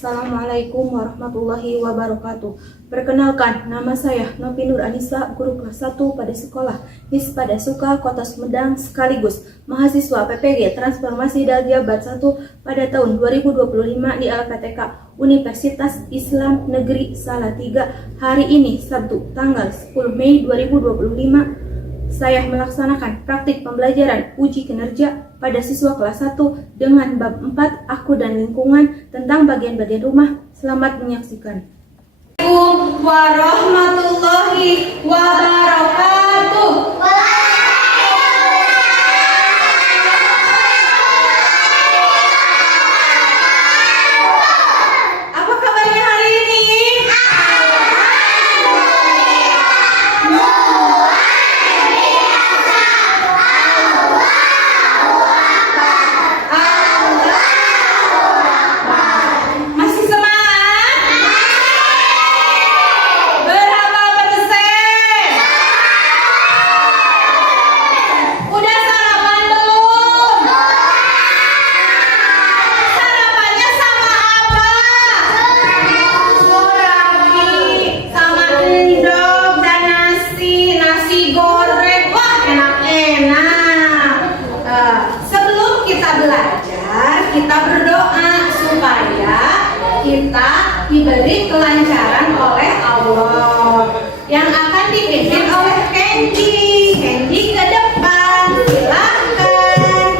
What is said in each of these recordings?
Assalamualaikum warahmatullahi wabarakatuh. Perkenalkan, nama saya Novi Nur Anissa, guru kelas 1 pada sekolah Hispada Suka Kota Sumedang, sekaligus mahasiswa PPG Transformasi Dal Jabar 1 pada tahun 2025 di LPTK Universitas Islam Negeri Salatiga. Hari ini Sabtu tanggal 10 Mei 2025 saya melaksanakan praktik pembelajaran uji kinerja pada siswa kelas 1 dengan bab 4 Aku dan Lingkungan tentang bagian-bagian rumah. Selamat menyaksikan. Assalamualaikum warahmatullahi wabarakatuh. Apa kabarnya hari ini? Masih semangat? Berapa persen? Udah sarapan belum? Sarapannya sama apa? Nasi sama endog dan nasi goreng. Wah, enak-enak. Sebelum kita belajar, kita berdoa supaya kita diberi kelancaran oleh Allah yang akan dipimpin oleh Candy. Candy ke depan, silakan.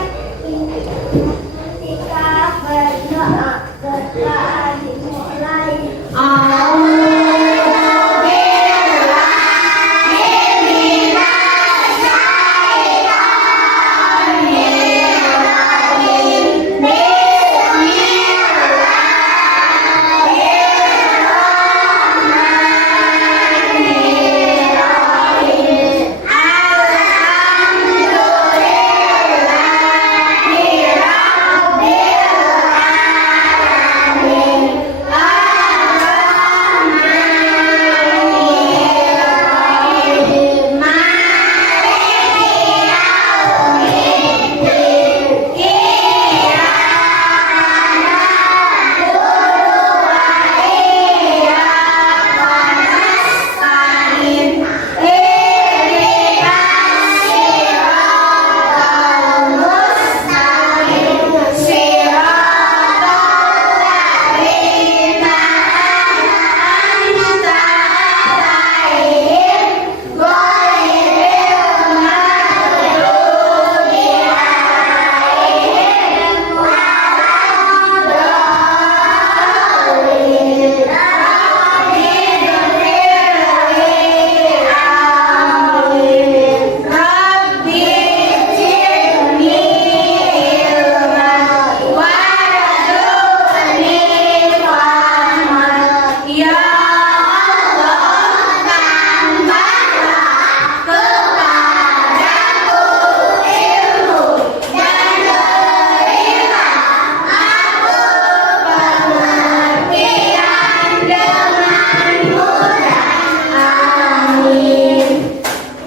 Ketika berdoa, berdoa dimulai.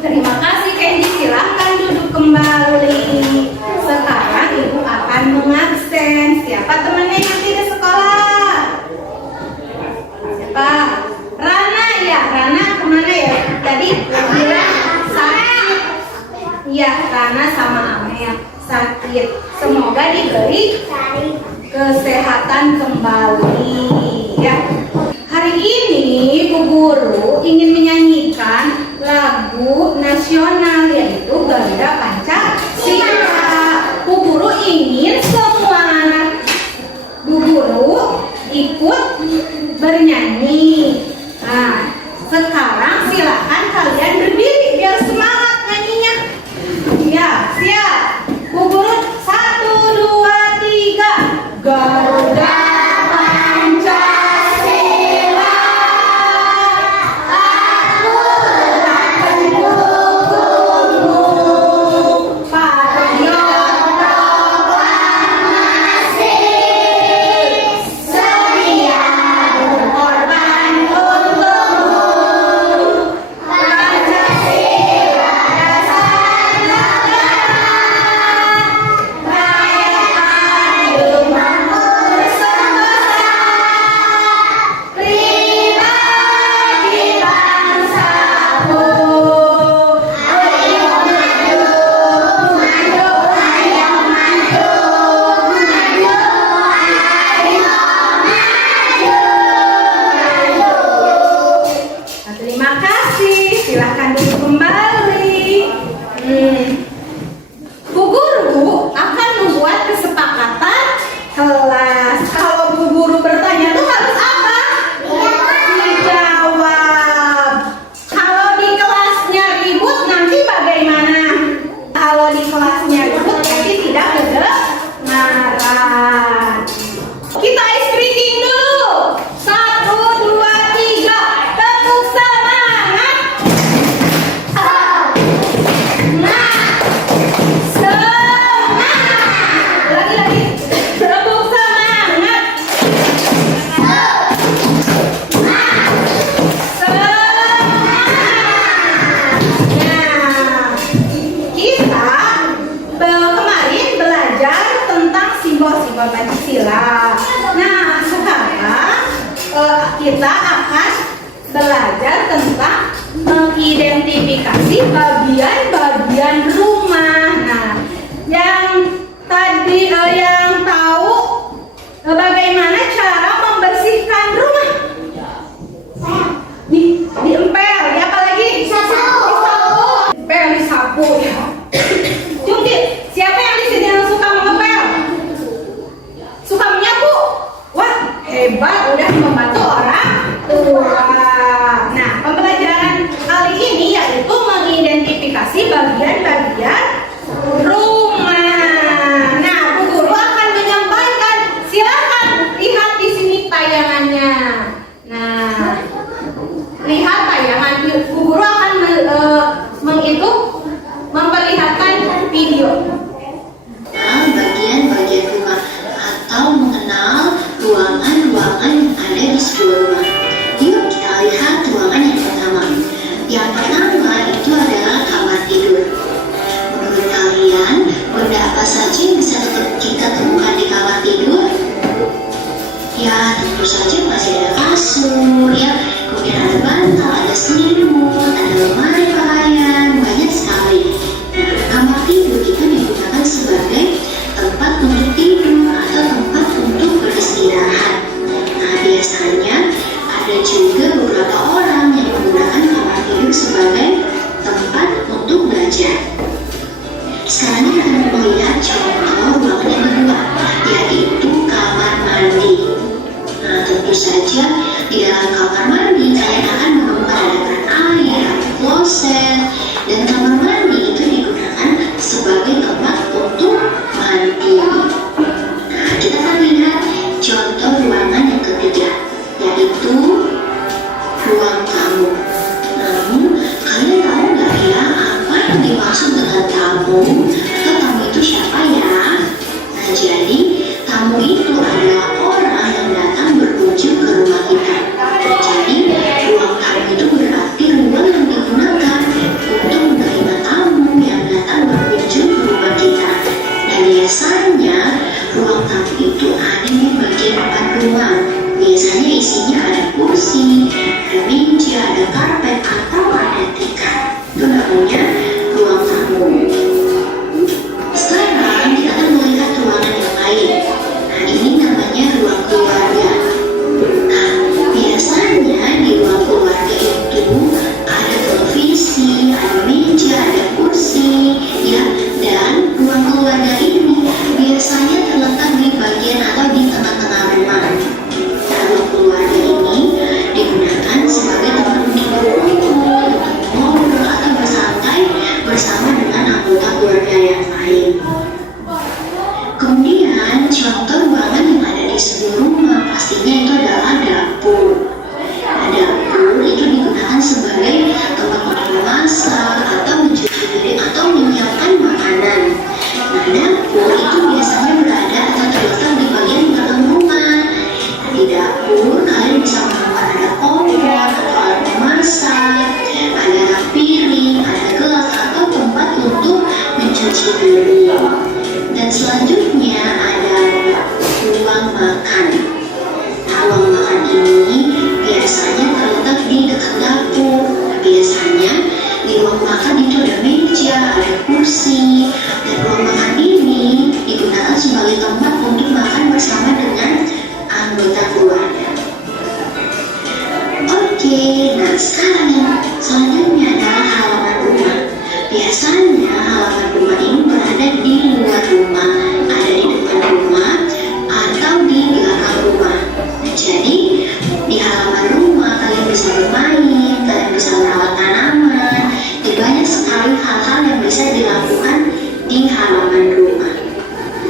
Terima kasih Candy, silahkan duduk kembali. Sekarang Ibu akan mengabsen. Siapa temannya yang tidak sekolah? Siapa? Rana ya, Rana kemana ya? Tadi bilang sakit. Iya, Rana sama Amel sakit. Semoga diberi kesehatan kembali ya. Hari ini Bu Guru ingin menyanyikan lagu nasional yaitu Garuda Pancasila. Bu Guru ingin semua anak Bu Guru ikut bernyanyi. Nah, sekarang silakan kalian berdiri biar semangat nyanyinya. Ya, siap. Bu Guru 1, 2, 3. Garuda kita akan belajar tentang mengidentifikasi bagian-bagian rumah. Nah, yang tadi yang tahu bagaimana cara membersihkan rumah? Diempel, ya apalagi? Disapu. Empel, disapu ya. Cungkit, siapa yang di sini yang suka mengepel? Suka menyapu? Wah, hebat, udah membantu orang tua. Nah, pembelajaran kali ini yaitu mengidentifikasi bagian-bagian rumah. Nah, Bu Guru akan menyampaikan. Silakan lihat di sini tayangannya. Nah, lihat tayangan. Bu Guru akan memperlihatkan video. Bagian-bagian rumah atau mengenal ruangan-ruangan yang ada di sebuah rumah. Yuk kita lihat ruangan yang pertama. Yang pertama itu adalah kamar tidur. Menurut kalian, benda apa saja yang bisa kita temukan di kamar tidur? Ya, tentu saja masih ada kasur, ya. Kemudian ada bantal, ada selimut, ada lemari pakaian, banyak sekali. Nah, kamar tidur itu digunakan sebagai tempat untuk tidur atau tempat untuk beristirahat. Nah, biasanya ada juga beberapa orang yang menggunakan kamar tidur sebagai tempat untuk belajar. Sekarang kita akan melihat contoh ruangan yang kedua, yaitu kamar mandi. Nah, tentu saja di dalam kamar mandi kalian akan menemukan ada keran air, kloset, dan kamar mandi itu digunakan sebagai tempat untuk mandi. Nah, kita akan lihat contoh ruangan yang ketiga, yaitu ruang tamu. Namun, kalian tahu nggak ya apa yang dimaksud dengan tamu? Atau tamu itu siapa ya? Nah, jadi tamu itu adalah orang yang datang berkunjung ke rumah kita. Jadi, ruang tamu itu berarti ruang yang digunakan untuk menerima tamu yang datang berkunjung ke rumah kita. Dan biasanya ruang tamu itu ada di bagian depan rumah. Biasanya isinya ada kursi, ada meja, ada karpet, atau ada tikar. Itu namanya ruang tamu. Sekarang kita akan melihat ruangan yang lain. Nah, ini namanya ruang keluarga. Nah, biasanya di ruang keluarga itu ada televisi, ada meja, ada kursi, ya. Dan ruang keluarga ini biasanya terletak di bagian atau di tengah-tengah rumah. Nah, ruang keluarga ini digunakan sebagai tempat untuk berkumpul, untuk ngobrol atau bersantai bersama dengan anggota keluarga yang lain. Kemudian contoh ruangan yang ada di sebuah rumah pastinya itu adalah dapur. Nah, dapur itu digunakan sebagai tempat untuk memasak atau mencuci piring atau menyiapkan makanan. Nah, dapur itu biasanya berada atau terletak di bagian belakang rumah. Nah, di dapur kalian bisa menemukan ada kompor atau alat memasak, ada piring, ada gelas atau tempat untuk mencuci piring. Dan selanjutnya ada ruang makan. Nah, ruang makan ini biasanya terletak di dekat dapur. Nah, biasanya di ruang makan itu ada meja, ada kursi, dan ruang makan ini digunakan sebagai tempat untuk makan bersama dengan anggota keluarga. Oke, nah sekarang yang selanjutnya adalah halaman rumah. Biasanya halaman rumah ini berada di luar rumah, ada di depan rumah, atau di belakang rumah. Nah, jadi di halaman rumah kalian bisa bermain, kalian bisa merawat tanaman, dan banyak sekali hal-hal yang bisa dilakukan di halaman rumah.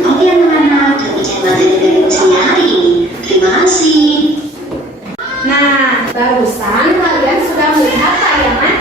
Oke anak-anak, demikian materi dari usia hari ini. Terima kasih. Nah, barusan kalian sudah melihat tayangan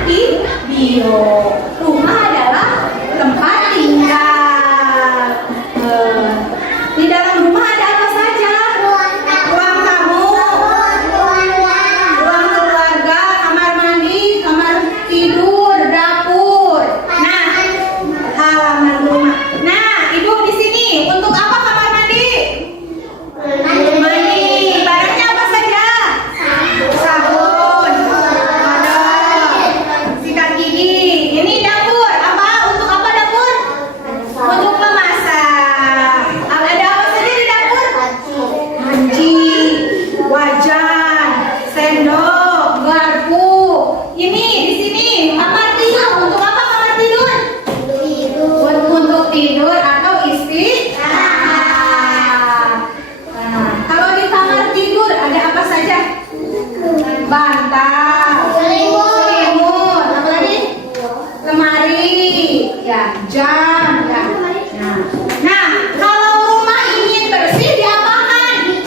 wajan, sendok, garpu. Ini di sini kamar tidur. Untuk apa kamar tidur? Untuk tidur atau istirahat. Nah, kalau di kamar tidur ada apa saja? Bantal, selimut, apa lagi? Lemari, ya, jam, ya. Nah, kalau rumah ingin bersih diapakan?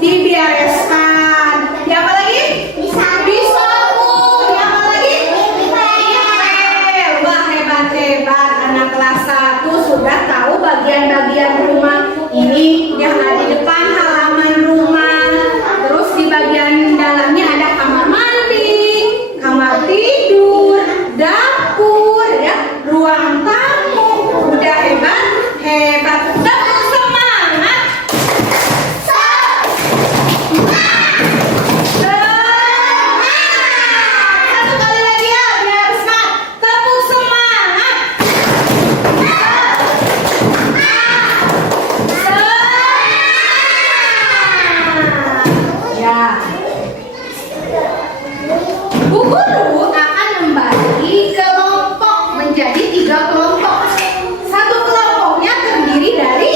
Dibereskan. Di apa lagi? Disapu. Di apa lagi? Dipel. Wah, hebat-hebat anak kelas 1 sudah tahu bagian-bagian rumah ini yang ada di depan halaman rumah. Terus di bagian dalamnya ada kamar mandi, kamar tidur, dapur, ya, ruang tamu. Udah hebat, hebat. Tepuk semangat. Satu kali lagi ya, biar semangat. Tepuk semangat. Ya. Bu guru akan membagi kelompok menjadi 3 kelompok. Satu kelompoknya terdiri dari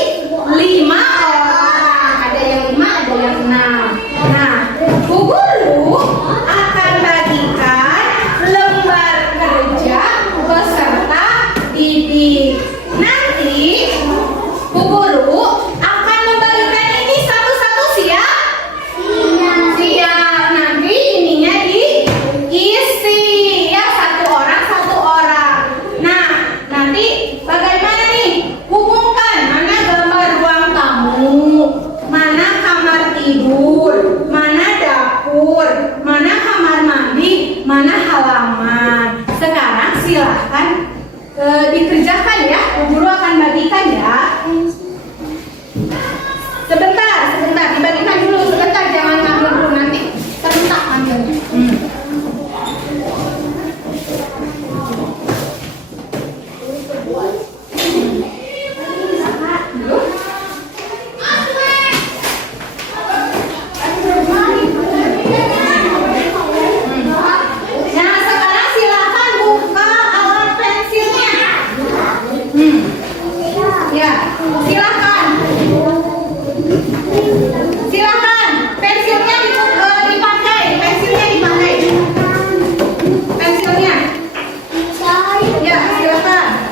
5 orang. Ada yang 5, ada yang 6. Nah, Bu guru akan bagikan lembar kerja peserta didik. Nanti Bu guru akan membagikan ini satu-satu siap? Siap. Nanti ininya diisi ya, satu orang. Nah, nanti bagaimana nih? Hubungkan mana gambar ruang tamu, mana kamar tidur, mana dapur, mana kamar mandi, mana halaman. Sekarang silahkan dikerjakan ya. Bu guru akan bagikan ya. Sebentar, dibagikan dulu sebentar, jangan ngambil dulu nanti sebentar ambilnya. Nah, sekarang silakan buka alat pensilnya. Ya, silakan. Silakan, pensilnya dipakai. Pensilnya. Ya, silakan.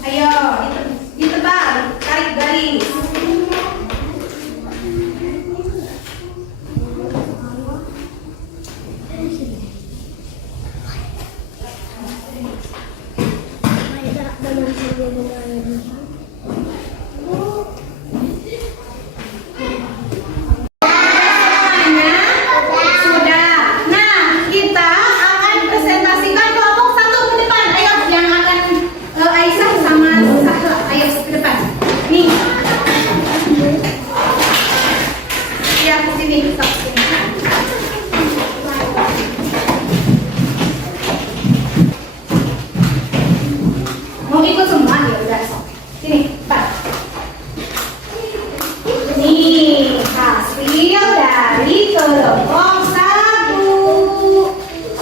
Ayo, ditebal, tarik garis. Semuanya sudah. Nah, kita akan presentasikan kelompok 1 ke depan. Ayo, yang akan Aisyah sama Sahla, ayo ke depan. Nih. Ya, ke sini, stop sini. Mau ikut semua ya udah stop. Sini, Pak. Nih, hasil dari kelompok 1.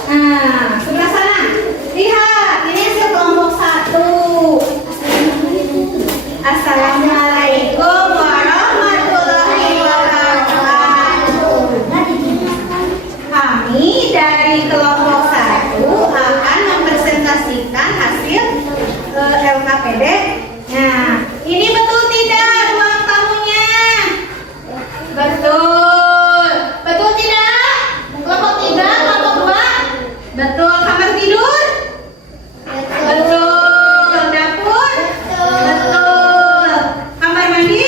Nah, sebelah sana. Lihat, ini hasil kelompok 1. Assalamualaikum warahmatullahi wabarakatuh. Kami dari kelompok 1 akan mempresentasikan hasil LKPD. Nah, ini betul tidak ruang tamunya? Betul. Betul tidak? Kelompok 3, kelompok 2? Betul. Kamar tidur? Betul. Dapur? Betul. Kamar mandi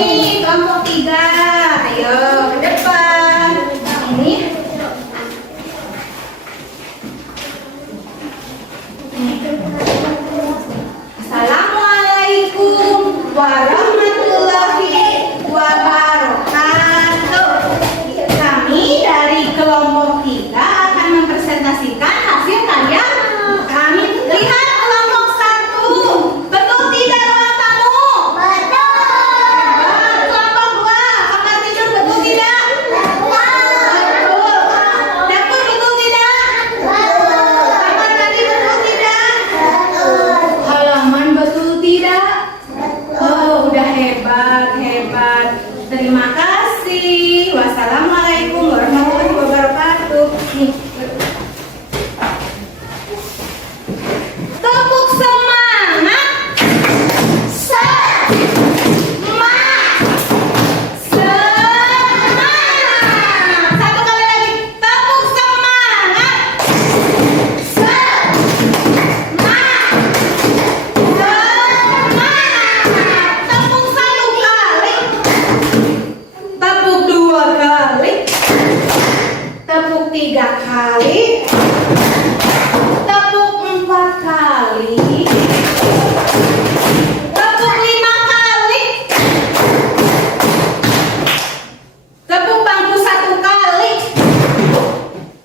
Ini kelompok 3. Ayo ke depan. Ini. Assalamualaikum warahmatullahi wabarakatuh. Kami dari kelompok 3 akan mempresentasikan hasil karya kami. Lihat kelompok 1. Betul tidak ruang tamu? Betul. Kelompok 2, kamar tidur betul tidak? Betul. Dapur betul tidak? Betul. Kamar mandi betul tidak? Betul. Halaman betul tidak? Oh, udah hebat. Terima kasih. Wassalamualaikum warahmatullahi wabarakatuh. Nih. Tepuk semangat. Semangat. Satu kali lagi. Tepuk semangat. Tepuk 1 kali. Tepuk 2 kali. Tepuk 3 kali. Tepuk 4 kali. Tepuk 5 kali. Tepuk bangku 1 kali.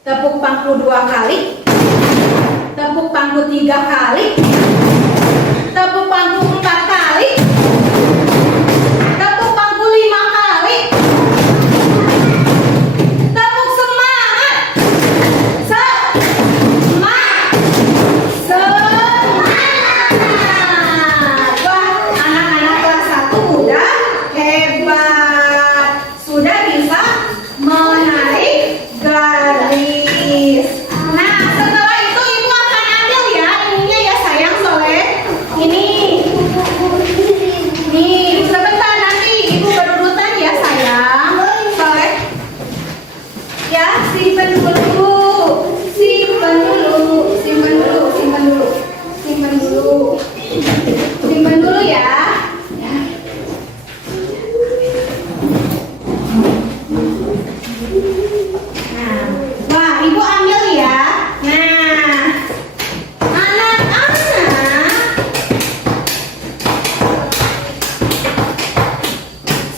Tepuk bangku 2 kali. Tepuk bangku 3 kali. Tepuk bangku 4 kali. Tepuk bangku 5 kali. Tepuk semangat. Semangat. Wah, anak-anak kelas 1 udah hebat. Sudah bisa menarik garis. Nah, setelah itu ibu akan ambil ya ininya ya sayang Soleh. Ini. Nih, sebentar nanti ibu berurutan ya sayang. Soleh. Ya, simpen dulu. Simpen dulu ya. Nah, wah, ibu ambil ya. Nah, anak-anak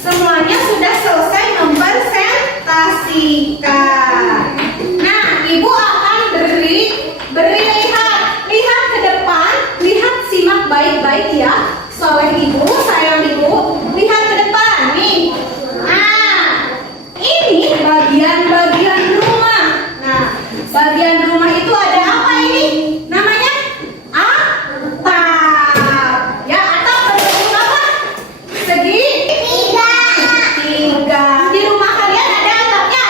semuanya sudah selesai mempresentasikan. Nah, ibu akan beri lihat ke depan, simak baik-baik ya. Soleh ibu, sayang ibu, lihat ke depan nih. Nah, ini bagian rumah. Nah, bagian rumah itu ada apa ini? Namanya atap. Ya, atap berbentuk apa? Segi 3. Di rumah kalian ada atapnya?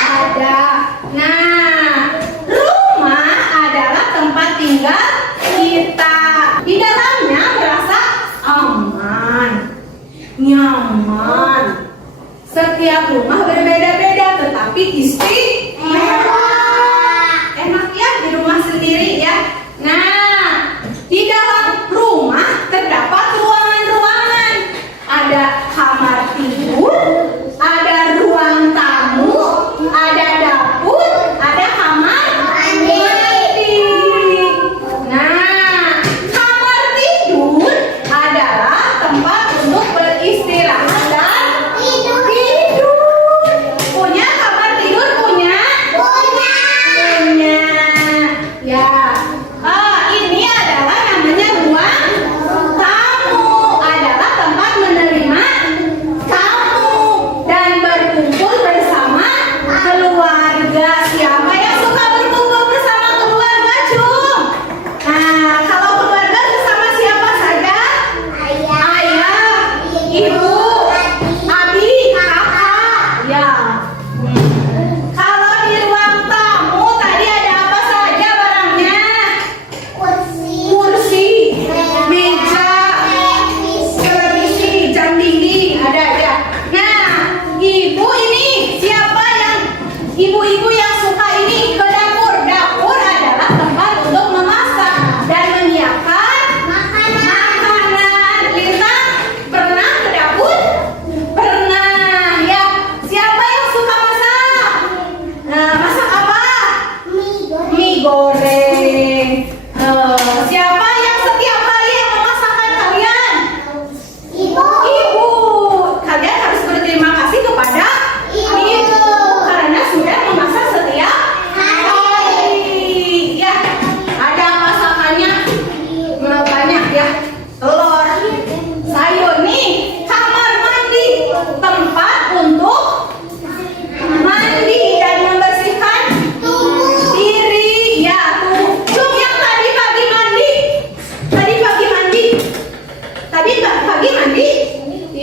Ada. Nah, rumah adalah tempat tinggal kita. Di dalamnya merasa aman, nyaman. Setiap rumah berbeda-beda tetapi istimewa. Enak ya di rumah sendiri ya. Nah, di dalam rumah terdapat ruangan-ruangan. Ada kamar tidur, ada ruang tamu, ada dapur, ada kamar mandi. Nah, kamar tidur adalah tempat untuk beristirahat dan tidur. Punya kamar tidur punya?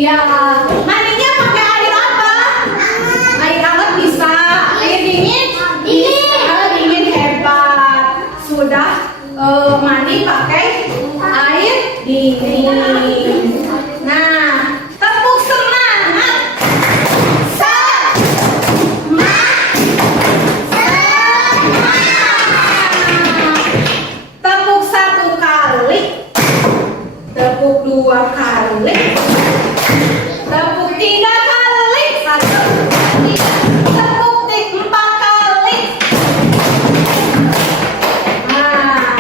Iya, mandinya pakai air apa? Air hangat bisa. Air dingin? Bisa. Dingin hebat. Sudah mandi pakai air dingin. Nah, tepuk semangat. Tepuk 1 kali. Tepuk 2 kali. Tepuk 3 kali. 1, 2, 3. Tepuk 4 kali. Nah,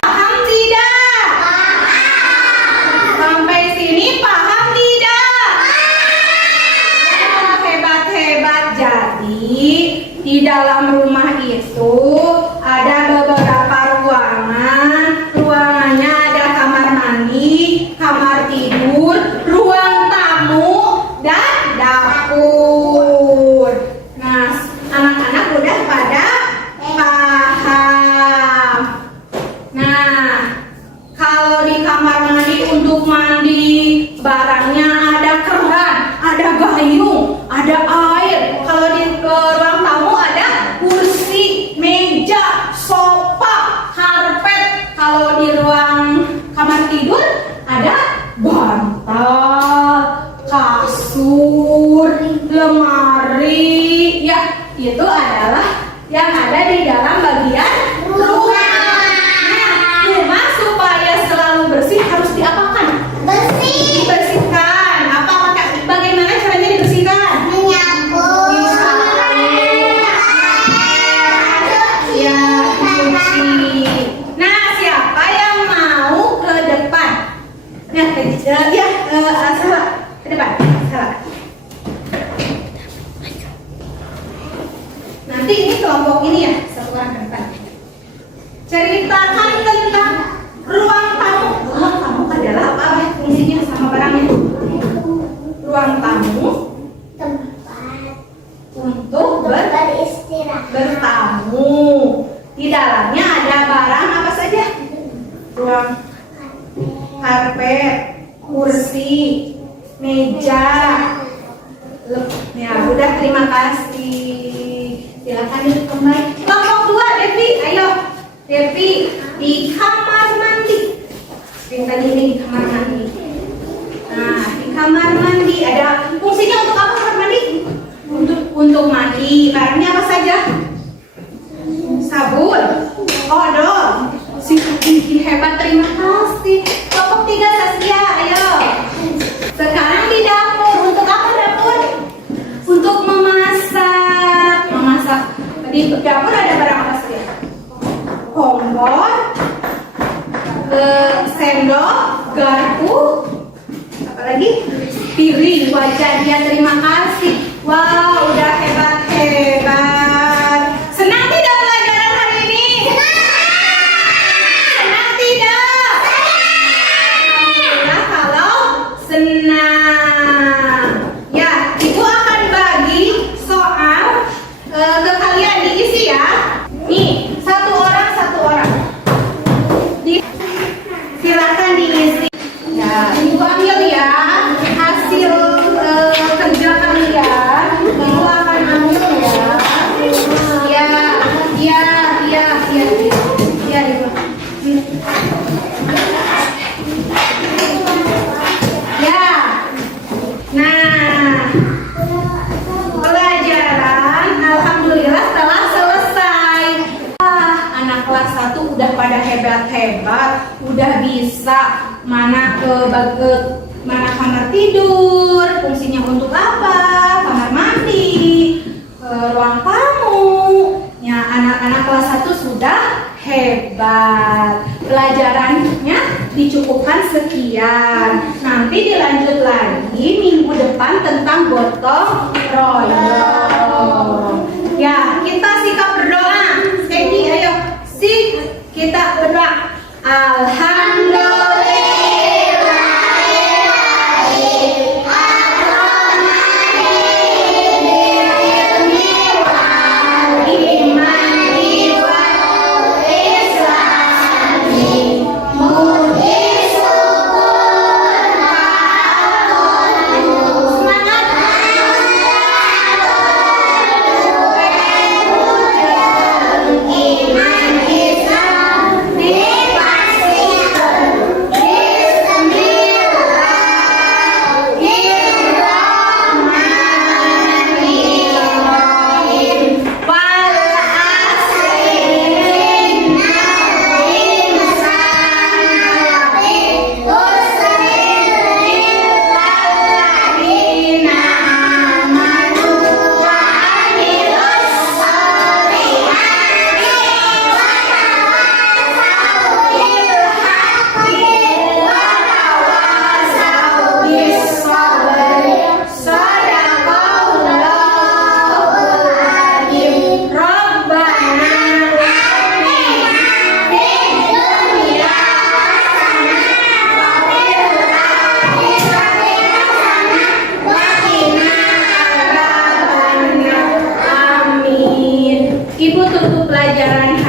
paham tidak? Sampai sini paham tidak? Hebat-hebat. Jadi di dalam rumah itu ada beberapa ruangan. Ruangannya ada kamar mandi, kamar tidur, ruang tamu, dan dapur. Nah, anak-anak udah pada paham. Nah, kalau di kamar mandi untuk mandi barangnya ada keran, ada gayung, ada air. Kalau di ruang tamu ada kursi, meja, sofa, karpet. Kalau di ruang kamar tidur ada bantal, kasur, lemari. Ya, itu adalah yang ada di dalam bagian rumah. Nah, rumah supaya selalu bersih harus diapakan? Dibersihkan. Bagaimana caranya dibersihkan? Ya, cuci. Nah, siapa yang mau ke depan? Nah, salah. Ke depan. Salah. Nanti ini kelompok ini ya, satu orang ke depan. Ceritakan tentang ruang tamu. Ruang tamu adalah apa fungsinya sama barangnya? Ruang tamu untuk bertamu. Di dalamnya ada barang apa saja? Ruang karpet, kursi, meja. Ya, udah, terima kasih. Silakan duduk kembali. Kelompok 2, Devi, ayo. Devi, di kamar mandi. Tadi ini di kamar mandi. Nah, di kamar mandi ada fungsinya untuk apa kamar mandi? Untuk mandi. Barangnya apa saja? Sabun, odol. Si hebat, terima kasih. Kelompok 3, Saskia, ayo. Sekarang di dapur. Untuk apa dapur? Untuk memasak. Di dapur ada barang apa saja? Kompor, sendok, garpu, apalagi piring, wajan. Ya, terima kasih. Wow, udah hebat-hebat. Senang tidak pelajaran hari ini? Senang tidak? Alhamdulillah kalau senang. Ya, Ibu akan bagi soal ke kalian, diisi ya. Nih, satu orang. Silakan diisi. Ya, Ibu ambil ya hasil kerja kalian. Ibu akan ambil ya. Ya, Ibu. Ya. Nah, pelajaran alhamdulillah telah selesai. Anak kelas 1 udah pada hebat-hebat, udah bisa mana kamar tidur, fungsinya untuk apa, kamar mandi, ruang tamu. Ya, anak-anak kelas 1 sudah hebat. Pelajarannya dicukupkan sekian. Nanti dilanjut lagi minggu depan tentang gotong royong. Ya, kita sikap berdoa. Edi, ayo. Kita berdoa. Alhamdulillah.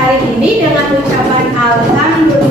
hari ini dengan ucapan alhamdulillah.